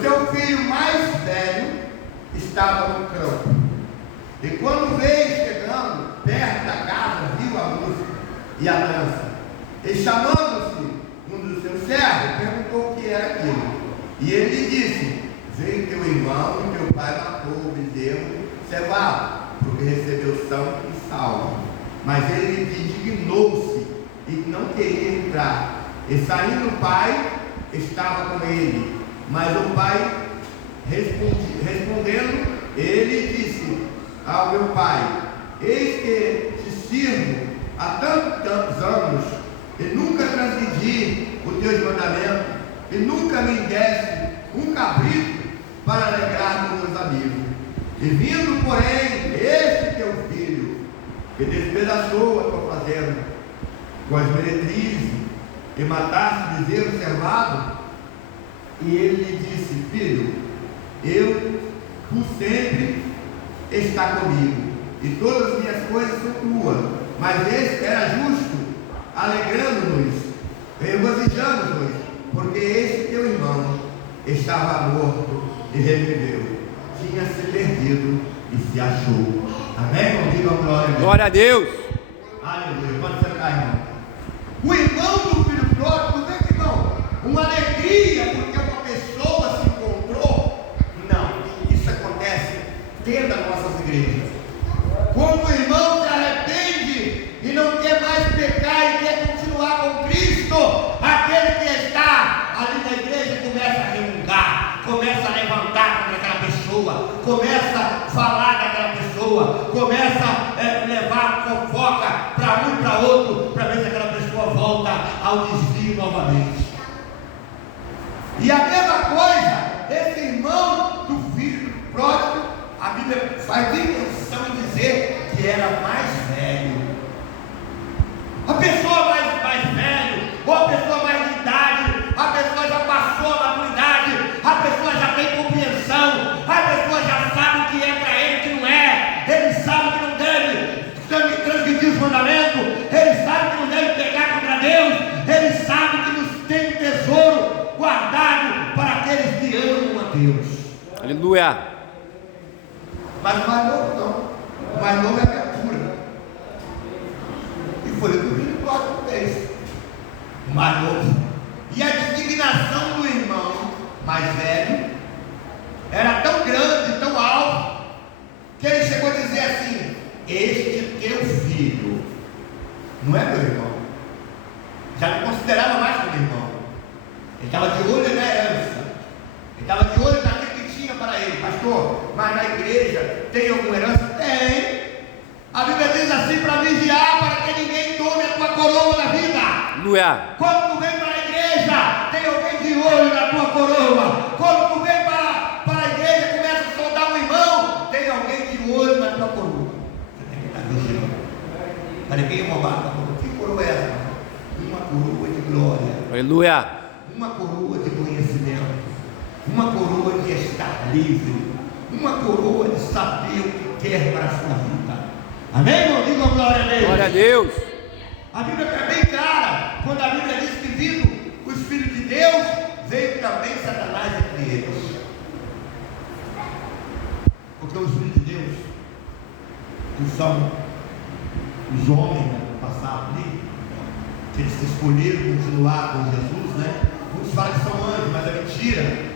Seu filho mais velho estava no campo, e quando veio chegando perto da casa, viu a música e a dança, e chamando-se um dos seus servos, perguntou o que era aquilo. E ele lhe disse: veio teu irmão e teu pai matou o bezerro cevado, porque recebeu sangue e salvo. Mas ele indignou-se e não queria entrar. E saindo o pai, estava com ele. Mas o pai, respondendo, ele disse ao meu pai: eis que te sirvo há tantos anos, e nunca transgredi os teus mandamentos, e nunca me deste um cabrito para alegrar os meus amigos. E vindo, porém, este teu filho, que despedaçou a tua fazenda com as meretrizes, e mataste o bezerro cevado, e ele lhe disse: filho, tu sempre está comigo, e todas as minhas coisas são tuas, mas esse era justo, alegrando-nos, regozijando-nos, porque este teu irmão estava morto e reviveu, tinha se perdido e se achou. Amém? Diga glória a Deus. Glória a Deus. Aleluia. Pode sentar, irmão. O irmão do filho pródigo, vê que irmão, uma alegria porque uma pessoa se encontrou. Não, isso acontece dentro das nossas igrejas. Quando o irmão se arrepende e não quer mais pecar e quer continuar com Cristo, aquele que está ali na igreja começa a remungar, começa a levantar contra aquela pessoa, começa a falar daquela pessoa, começa a levar fofoca para um e para outro, para ver se aquela pessoa volta ao desvio novamente. E a mesma coisa, esse irmão do filho pródigo, a Bíblia faz menção em dizer que era mais velho. A pessoa mais velho, ou a pessoa mais de idade, a pessoa já passou a maturidade, a pessoa já tem compreensão, a pessoa já sabe o que é para ele, o que não é. Ele sabe que não deve transgredir os mandamentos, ele sabe que não deve pecar contra Deus, ele sabe que nos tem um tesouro guardado para aqueles que amam a Deus. Aleluia. Mas o mais novo não, o mais novo é a criatura, e foi o que o filho pródigo fez, o mais novo. E a indignação do irmão mais velho era tão grande, tão alta, que ele chegou a dizer assim: este teu filho não é meu irmão. Já não considerava mais como irmão. Ele estava de olho na herança, ele estava de olho naquilo que tinha para ele. Pastor, mas na igreja tem alguma herança? Tem. A Bíblia diz assim: para vigiar, para que ninguém tome a tua coroa da vida. Aleluia. Quando tu vem para a igreja, tem alguém de olho na tua coroa. Quando tu vem para a igreja, começa a soldar um irmão, tem alguém de olho na tua coroa. Você tem que estar vigiando. Para ninguém roubar a tua coroa. Que coroa é essa? Uma coroa de glória. Aleluia. Uma coroa de conhecimento. Uma coroa de estar livre. Uma coroa de saber o que quer para a sua vida. Amém, irmão? Diga glória a Deus. Glória a Deus. A Bíblia é bem clara, quando a Bíblia diz que vindo o Espírito de Deus, veio também Satanás entre eles. Porque o Espírito de Deus, que são os homens do passado ali, que eles escolheram continuar com Jesus, né? Muitos falam que são anjos, mas é mentira.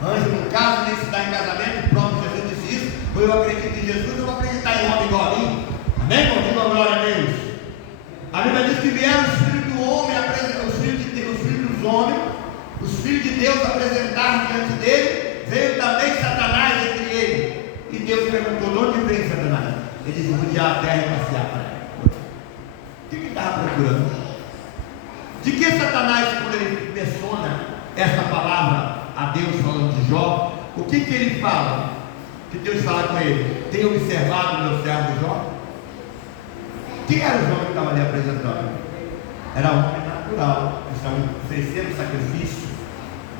Anjo, no caso, nem se dá em casamento, o próprio Jesus disse isso. Ou eu acredito em Jesus, eu vou acreditar em homem igual a mim. Amém, irmão? Diga glória a Deus. A Bíblia diz que vieram os filhos do homem, os filhos de Deus, os filhos dos homens, os filhos de Deus apresentaram diante dele. Veio também Satanás entre ele. E Deus perguntou: de onde vem Satanás? Ele disse: rodear a terra e passear para ela. O que ele estava procurando? De que Satanás, quando ele menciona essa palavra a Deus falando de Jó, o que ele fala? Que Deus fala com ele: tem observado o meu servo Jó? Quem era o Jó que estava ali apresentando? Era um homem natural, que estava oferecendo sacrifício,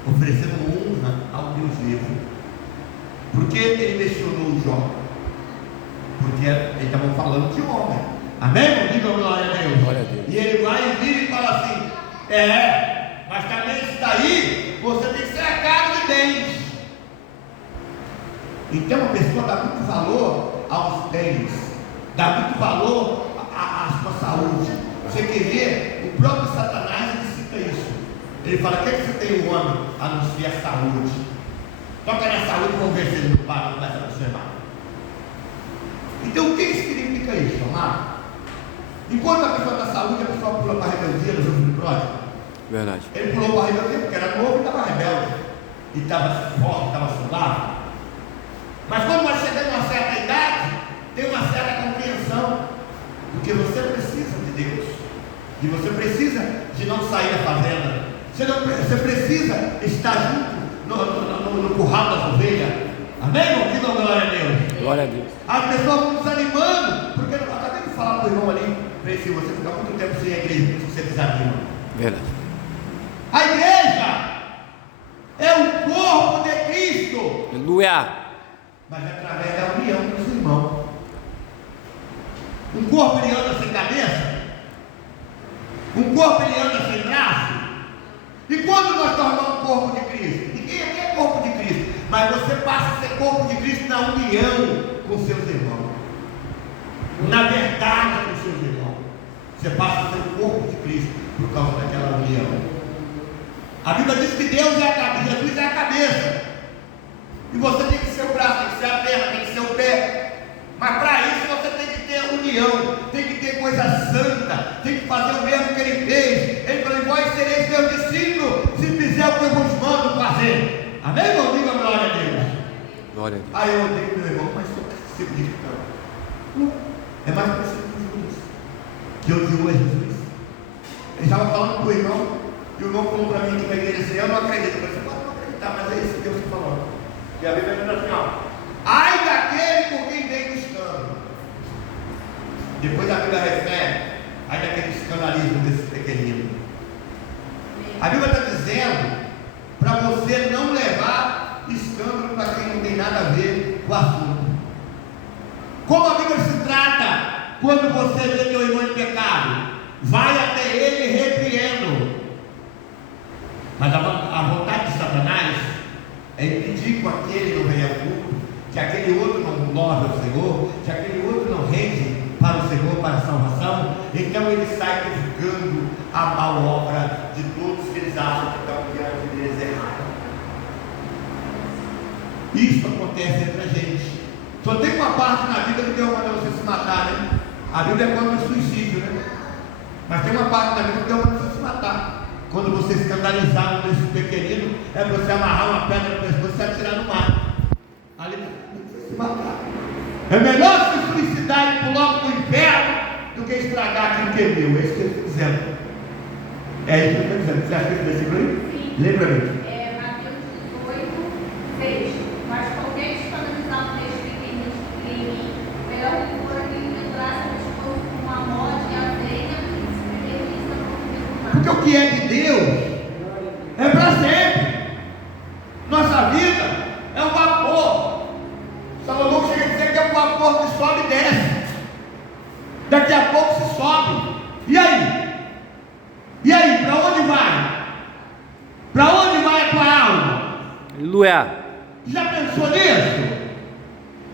oferecendo honra ao Deus vivo. Por que ele mencionou o Jó? Porque ele estava falando de homem. Amém? Diga glória a Deus. Glória a Deus. E ele vai e vira e fala assim: mas também isso daí, você tem que ser a carne de bem. Então a pessoa dá muito valor aos bens, dá muito valor à sua saúde. Você quer ver? O próprio Satanás ele cita isso. Ele fala: o que é que você tem o homem? A não ser a saúde. Toca na saúde, vamos ver se ele não para, não vai se aproximar. Então o que significa isso, amado? Enquanto a pessoa está saúde, a pessoa pula para a rebeldia no jogo do pródigo. Verdade. Ele pulou para a rebeldia porque era novo e estava rebelde. E estava forte, estava saudável. Mas quando vai chegando a uma certa idade, tem uma certa compreensão. Porque você precisa de Deus. E você precisa de não sair da fazenda. Você precisa estar junto no curral das ovelhas. Amém, irmão? Diga glória a Deus. Glória a Deus. As pessoas vão desanimando. Porque eu acabei de falar para o irmão ali. Falei assim: você fica muito tempo sem a igreja, por isso você desanima. Verdade. A igreja é o corpo de Cristo. Aleluia. Mas é através da união dos irmãos. Um corpo ele anda sem cabeça. Um corpo ele anda sem braço. E quando nós tornamos corpo de Cristo? Ninguém aqui é corpo de Cristo. Mas você passa a ser corpo de Cristo na união com seus irmãos. Na verdade com seus irmãos. Você passa a ser o corpo de Cristo por causa daquela união. A Bíblia diz que Deus é a cabeça, Jesus é a cabeça. E você tem que ser o braço, tem que ser a perna, tem que ser o pé. Mas para isso você tem que ter união, tem que ter coisa santa, tem que fazer o mesmo que ele fez. Ele falou: vós sereis meus discípulos, se fizer o que eu vos mando fazer. Amém, irmão? Diga glória a Deus. Glória a Deus. Aí eu digo: meu irmão, mas sou discípulo de Cristo. É mais parecido com Jesus, que eu digo a Jesus. Ele estava falando com o irmão, e o irmão falou para mim aqui na igreja assim: eu não acredito. Eu falei: você pode não acreditar, mas é isso que Deus está falando. E a Bíblia diz assim: ó, ai daquele por quem vem do escândalo. Depois a Bíblia refere: ai daquele escandalismo desse pequenino. A Bíblia está dizendo para você não levar escândalo para quem não tem nada a ver com o assunto. Como a Bíblia se trata quando você vê teu irmão em pecado? Vai até ele e repreenda-o. Mas a vontade de Satanás é impedir que aquele não venha ao culto, que aquele outro não louve ao Senhor, que aquele outro não rende para o Senhor, para a salvação. Então ele sai criticando a mal obra de todos que eles acham que estão diante deles errado. Isso acontece entre a gente. Só tem uma parte na Bíblia que Deus manda você se matar, né? A Bíblia é contra o suicídio, né? Mas tem uma parte na Bíblia que Deus manda você se matar. Quando você escandalizar um desses pequeninos, é você amarrar uma pedra no pescoço e se atirar no mar. Ali você se matar. É melhor se suicidar e pular para o inferno do que estragar aquilo que é meu. É isso que eu estou dizendo. É isso que eu estou dizendo. Você acha que esse versículo aí? Sim. Lembra mim? É Mateus 18, 6. Mas qualquer escandalizar um destes pequeninos que crê em mim, melhor que for aquele que entrasse no esposo com uma moda e aveia e se primeiro isso não mar. Porque o que é de Deus é para sempre. Nossa vida é um vapor. Salomão chega a dizer que é um vapor que sobe e desce. Daqui a pouco se sobe. E aí? E aí? Para onde vai? Para onde vai a tua alma? Aleluia. Já pensou nisso?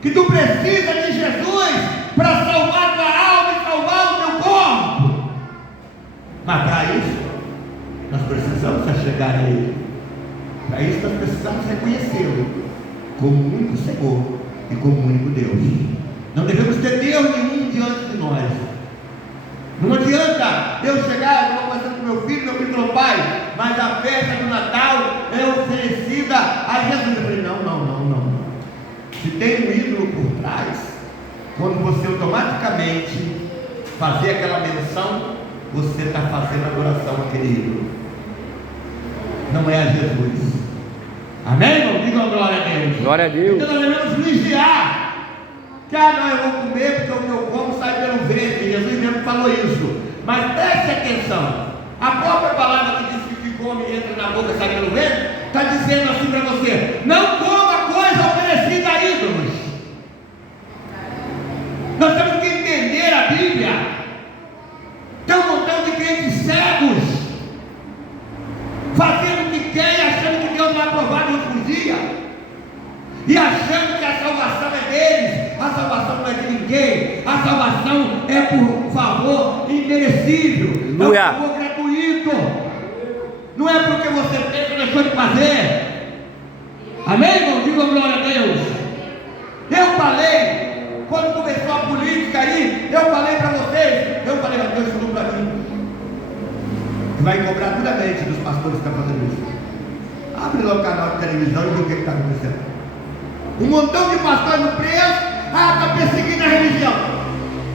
Que tu precisa de Jesus para salvar tua alma e salvar o teu corpo. Mas para isso, nós precisamos chegar a Ele. Para isso, nós precisamos reconhecê-lo como o único Senhor e como o único Deus. Não devemos ter Deus nenhum diante de nós. Não adianta eu chegar, eu vou conversando com meu filho falou: pai, mas a festa do Natal é oferecida a Jesus. Eu falei: não. Se tem um ídolo por trás, quando você automaticamente fazer aquela menção, você está fazendo adoração àquele ídolo. Não é a Jesus. Amém, irmão? Diga glória a Deus. Glória a Deus. Então nós devemos vigiar. Que não, eu vou comer porque o que eu como sai pelo ventre. Jesus mesmo falou isso. Mas preste atenção. A própria palavra que diz que o que come entra na boca e sai pelo ventre, está dizendo assim para você: não coma coisa oferecida a ídolos. Nós temos que entender a Bíblia. Tem um montão de crentes cegos, fazendo o que quer e achando que Deus vai aprovar no último dia. e achando que a salvação é deles. A salvação não é de ninguém, a salvação é por favor imerecível, Aleluia. é um favor gratuito, não é porque você fez ou deixou de fazer. Amém, irmão? Diga glória a Deus. Eu falei, quando começou a política aí, eu falei para vocês, a Deus falou para mim, que vai cobrar duramente dos pastores que estão fazendo isso. Abre lá o canal de televisão e vê o que está acontecendo. Um montão de pastores presos, está perseguindo a religião.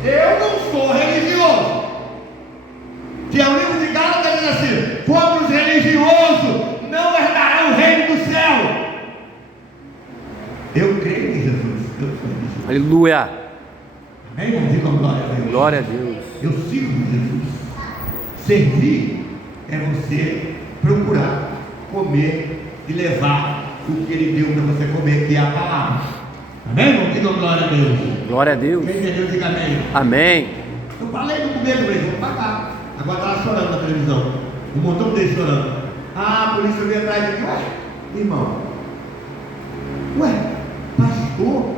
Eu não sou religioso. Que é o livro de Gálatas diz assim: pobre os religiosos não herdarão o reino do céu. Eu creio em Jesus, eu sou religioso. Aleluia. Amém, irmão? Diga glória a Deus. Glória a Deus. Eu sigo Jesus. Servir é você procurar comer e levar o que Ele deu para você comer, que é a palavra. Amém, irmão? Diga glória a Deus. Glória a Deus. Quem entendeu, diga amém. Amém. Eu falei no começo, falei, vamos pagar. Agora está lá chorando na televisão. Um montão deles chorando. Ah, a polícia veio atrás de mim. Ué, irmão. Ué, pastor.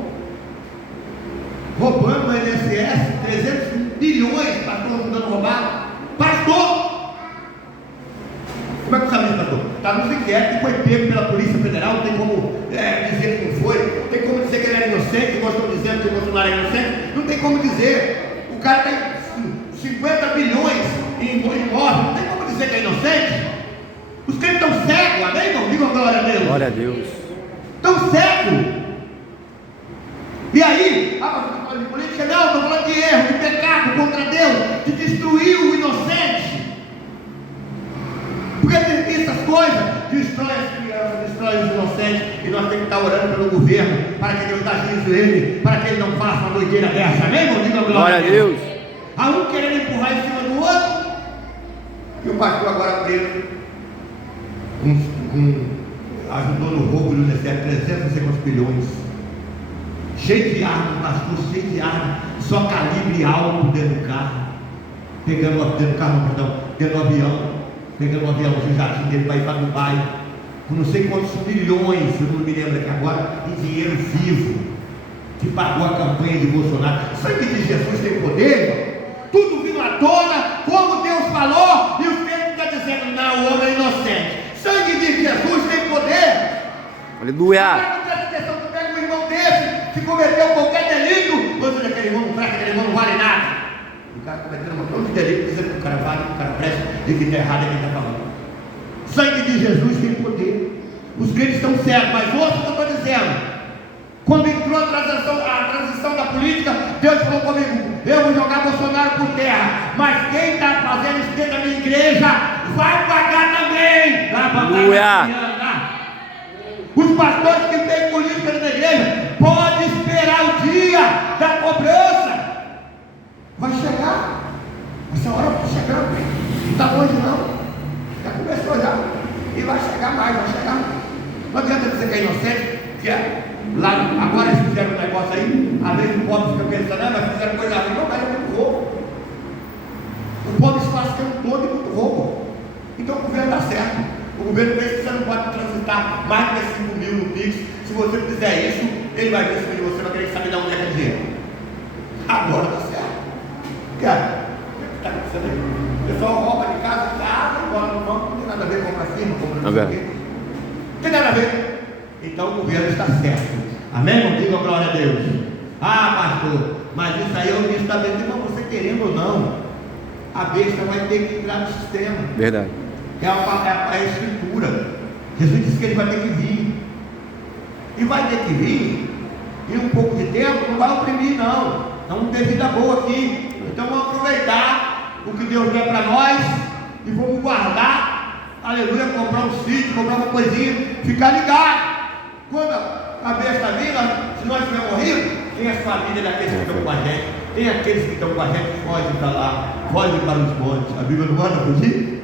Roubando no INSS 300 bilhões, pastor ajudando a roubar. Pastor! Como é que sabe isso, pastor? Está nos inquéritos, foi pego pela Polícia Federal, não tem como dizer que não foi, não tem como dizer que ele era inocente, nós estamos dizendo que o Bolsonaro é inocente, não tem como dizer. O cara tem 50 bilhões em imóveis, não tem como dizer que é inocente. Os crentes estão cegos, amém, irmão? Digam glória a Deus. Glória a Deus. Estão cegos. E aí, a política não, estou falando de erro, de pecado contra Deus, de destruir o inocente. Porque essas coisas destrói as crianças, destrói os inocentes, e nós temos que estar orando pelo governo, para que Deus ajude ele, para que ele não faça uma doideira dessa, amém, irmão? Diga Glória a Deus. Há um querendo empurrar em cima do outro, e o pastor agora preso, ajudou no roubo do deserto, 300 não sei quantos bilhões, cheio de arma, pastor, cheio de arma, só calibre alto dentro do carro, dentro do avião, pegando um aviãozinho, jatinho dele para ir para Dubai, com não sei quantos bilhões, eu não me lembro aqui agora, em dinheiro vivo, que pagou a campanha de Bolsonaro. Sangue de Jesus tem poder, tudo vindo à tona, como Deus falou, e o crente está dizendo, não, o homem é inocente. Sangue de Jesus tem poder. Aleluia. Presta atenção, tu pega um irmão desse, que cometeu qualquer delito, você aquele irmão não presta, aquele irmão não vale nada. O cara cometendo um montão de delito, dizendo que o cara vale, que o cara presta, e que está errado é quem está falando. Sangue de Jesus tem poder. Os crentes estão cegos, mas ouça o que eu estou dizendo. Quando entrou a transição da política, Deus falou comigo, eu vou jogar Bolsonaro por terra, mas quem está fazendo isso dentro da minha igreja, vai pagar também. Aleluia. Os pastores que têm política na igreja, pode esperar o dia da cobrança. Vai chegar, essa hora vai chegar, não está longe não, já começou já, e vai chegar mais, vai chegar. Não adianta dizer que é inocente, que é lá, agora eles fizeram um negócio aí, às vezes o pobre fica pensando, mas fizeram coisa ruim, não, mas é muito roubo. O pobre se lascando todo e muito roubo. Então o governo dá certo. O governo pensa que você não pode transitar mais de 5 mil no Pix. Se você fizer isso, ele vai ver se você vai querer saber de onde é que é dinheiro. Agora dá certo. Cara, o que está acontecendo aí? O pessoal rouba de casa, agora no banco, não tem nada a ver com a firma, não tem nada a ver. Então o governo está certo. Amém, irmão? Diga glória a Deus. Ah, pastor, mas isso aí é o início da besta. Irmão, você querendo ou não, a besta vai ter que entrar no sistema. Verdade. É a escritura. Jesus disse que ele vai ter que vir. E vai ter que vir. E um pouco de tempo não vai oprimir, não. Vamos ter vida boa aqui. Então vamos aproveitar o que Deus der para nós e vamos guardar, aleluia, comprar um sítio, comprar uma coisinha, ficar ligado. Quando a besta vir, se nós tivermos morrido, tem as famílias daqueles que estão com a gente, tem aqueles que estão com a gente, foge para lá, foge para os montes. A Bíblia não manda fugir?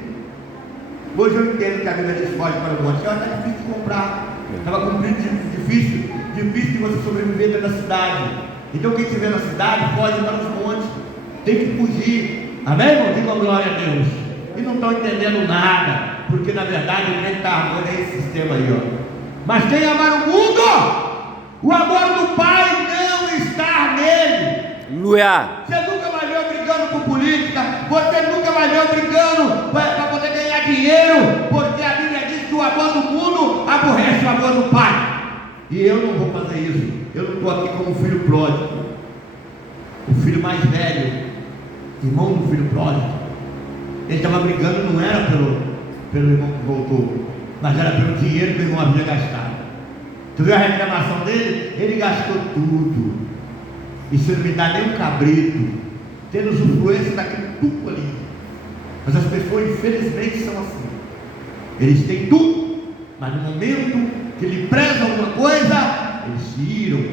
Hoje eu entendo que a Bíblia diz foge para o monte, está difícil de comprar, estava cumprindo difícil de você sobreviver dentro da cidade. Então quem estiver na cidade, foge para os montes, tem que fugir. Amém, irmão? Diga glória a Deus. E não estão entendendo nada, porque na verdade o que está armando é esse sistema aí, ó. Mas quem amar o mundo O amor do Pai não está nele. Aleluia. Você nunca vai ver eu brigando com política. Você nunca vai ver eu brigando para poder ganhar dinheiro. Porque a Bíblia diz que o amor do mundo aborrece o amor do Pai. E eu não vou fazer isso. Eu não estou aqui como filho pródigo. O filho mais velho, irmão do filho pródigo. Ele estava brigando, não era pelo irmão que voltou, mas era pelo dinheiro que o irmão havia gastado. Tu viu a reclamação dele? Ele gastou tudo. E se não me dá nem um cabrito, tendo usufruência daquele tudo ali. Mas as pessoas infelizmente são assim. Eles têm tudo, mas no momento que lhe prezam alguma coisa, eles se iram,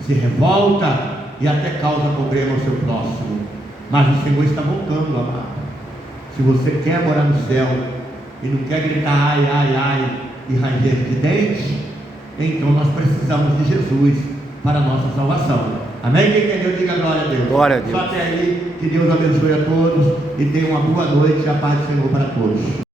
se revoltam e até causam problema ao seu próximo. Mas o Senhor está voltando, amado. Se você quer morar no céu e não quer gritar ai, ai, ai e ranger de dentes, então nós precisamos de Jesus para a nossa salvação. Amém? Quem entendeu, diga glória a Deus. Glória a Deus. Só até aí, que Deus abençoe a todos e tenha uma boa noite e a paz do Senhor para todos.